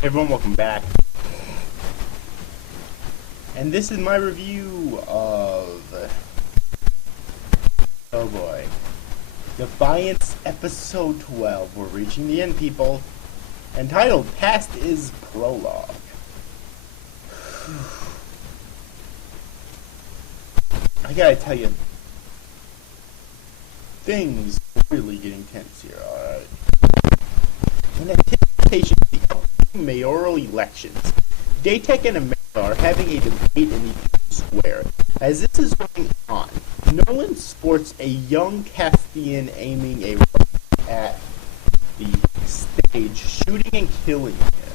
Hey everyone, welcome back. And this is my review of, oh boy, Defiance Episode 12. We're reaching the end, people. Entitled, Past is Prologue. I gotta tell you, things really getting tense here, alright? In anticipation of the upcoming mayoral elections, Daytech and America are having a debate in the square. As this is going on, Nolan sports a young Castian aiming a rifle at the stage, shooting and killing him.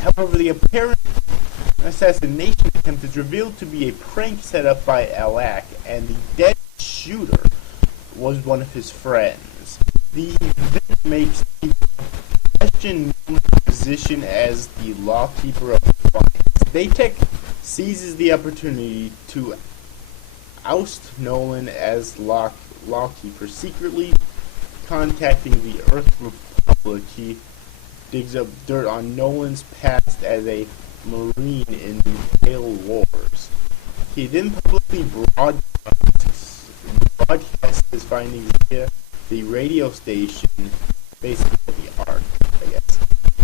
However, the apparent assassination attempt is revealed to be a prank set up by Alak, and the dead shooter was one of his friends. The event makes the question Nolan's position as the lawkeeper of Defiance. Daytech seizes the opportunity to oust Nolan as lawkeeper, secretly contacting the Earth Republic. He digs up dirt on Nolan's past as a Marine in the Pale Wars. He then publicly broadcasts his findings via the radio station, basically the ARC, I guess.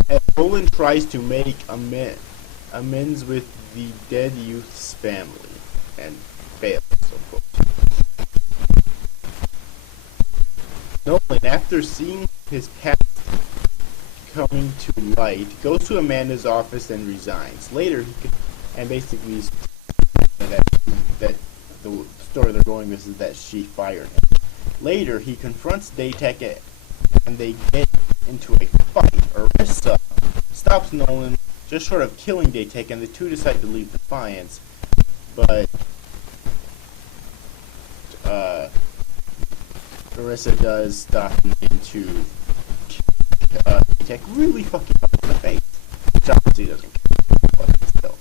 As Nolan tries to make amends with the dead youth's family, and fails, of course. Nolan, after seeing his past coming to light, goes to Amanda's office and resigns. Later, basically that the story they're going with is that she fired him. Later, he confronts Daytech and they get into a fight. Arissa stops Nolan just short of killing Daytech, and the two decide to leave Defiance. But Arissa does stop him into Daytech really fucking up in the face. Which obviously doesn't care, but still.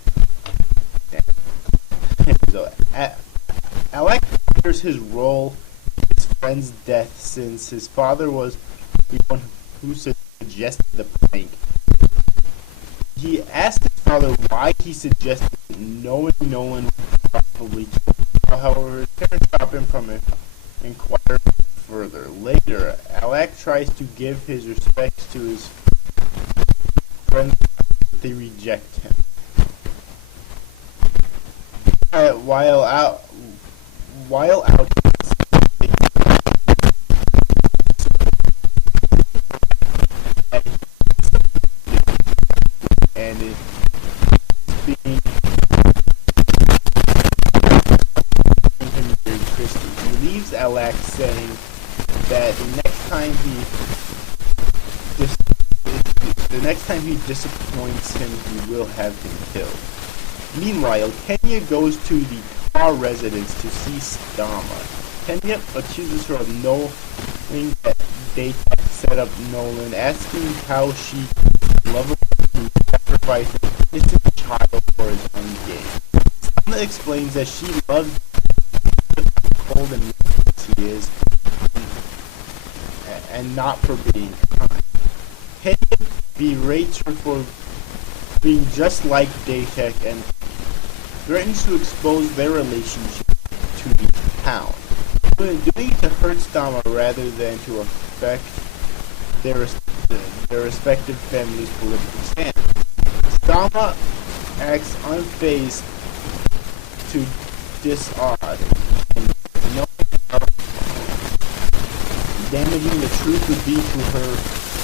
Damn. So, Alec considers his role in his friend's death, since his father was the one who suggested the prank. He asked his father why he suggested it, knowing Nolan would probably kill him. However, his parents stop him from inquiring further. Later, Alak tries to give his respects to his friends, but they reject him. While out, and it's being very Christy. He leaves Alak saying that the next time he disappoints him, he will have him killed. Meanwhile, Kenya goes to the Tar residence to see Stama. Kenya accuses her of knowing that Daytech set up Nolan, asking how she loved to sacrifice an innocent child for his own gain. Stama explains that she loves him cold and mean as he is, and not for being kind. Kenya berates her for being just like Daytech and threatens to expose their relationship to the town, doing it to hurt Stama rather than to affect their respective families' political standing. Stama acts unfazed to disarm, and knowing how damaging the truth would be to her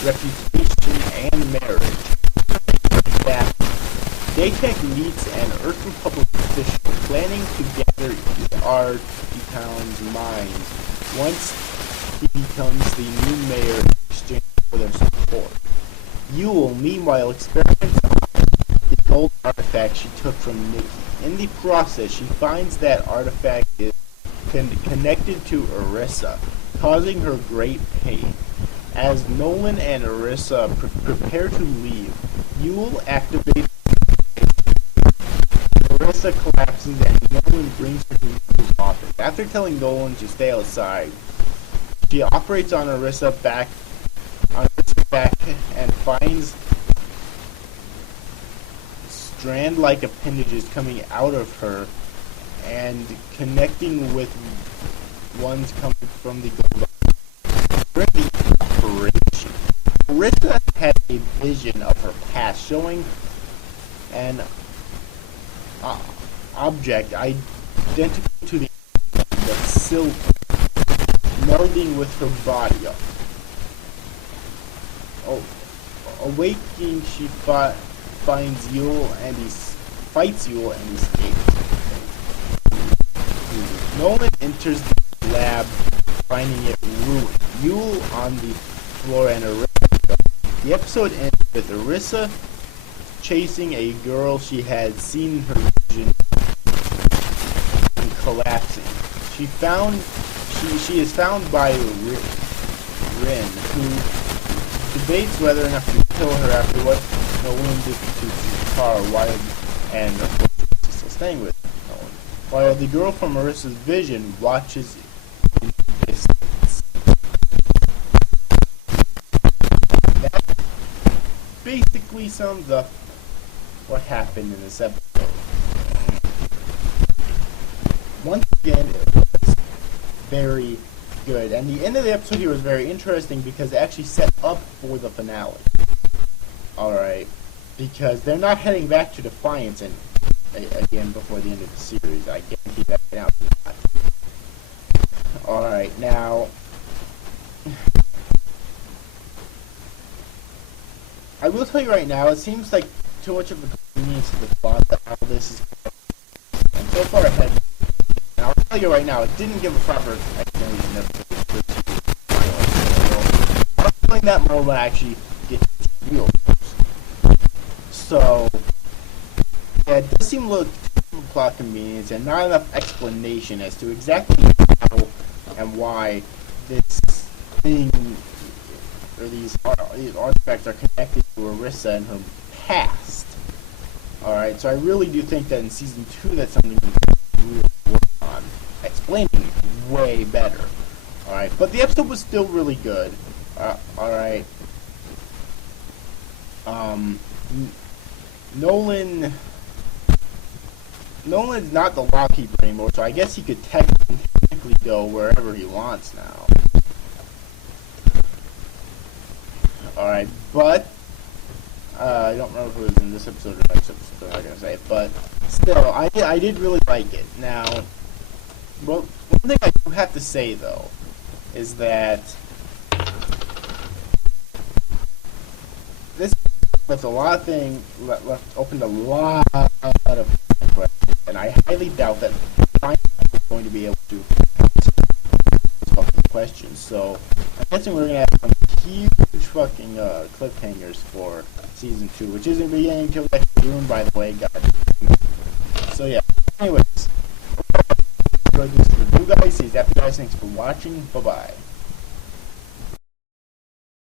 reputation and marriage. That Daytech meets an Earth Republic official planning to gather the town's minds once he becomes the new mayor in exchange for their support. Yule, meanwhile, experiments on the gold artifact she took from Nikki. In the process, she finds that artifact is connected to Arissa, causing her great pain. As Nolan and Arissa prepare to leave, Yule activates. Arissa collapses and Nolan brings her to his office. After telling Nolan to stay outside, she operates on Arissa back back and finds strand-like appendages coming out of her and connecting with ones coming from the gold. During the operation, Marissa had a vision of her past showing an object identical to the but silver melding with her body. Awaking, she finds Yule and he fights Yule and escapes. Nolan enters the lab, finding it ruined. Yule on the floor and Arissa. The episode ends with Arissa chasing a girl she had seen in her vision and collapsing. She is found by Rin, who debates whether or not to kill her after what Nolan did to Car and of course she's still staying with Nolan. While the girl from Marissa's vision watches in the distance. That basically sums up what happened in this episode. Once again, it was very good, and the end of the episode here was very interesting because it actually set up for the finale. Alright, because they're not heading back to Defiance again before the end of the series. I guarantee that now. Alright, now I will tell you right now, it seems like too much of a convenience to the plot that how this is going. And so far ahead, and I'll tell you right now, it didn't give a proper explanation of I'll explain that more when I actually get to real. So, yeah, it does seem a little too much of a plot convenience and not enough explanation as to exactly how and why this thing or these artifacts are connected to Arissa and her past. Alright, so I really do think that in Season 2 that's something we can really work on explaining way better. Alright, but the episode was still really good. Alright. Nolan's not the law keeper anymore, so I guess he could technically go wherever he wants now. Alright, but I don't remember if it was in this episode or next episode, so I'm not going to say it, but still, I did really like it. Now, well, one thing I do have to say, though, is that this left a lot of things, opened a lot of questions, and I highly doubt that I'm going to be able to answer those questions. So, I'm guessing we're going to have some huge fucking cliffhangers for Season 2, which isn't beginning until next June, by the way, guys. So, yeah. Anyways, enjoyed this review, guys. Guys, thanks for watching. Bye-bye.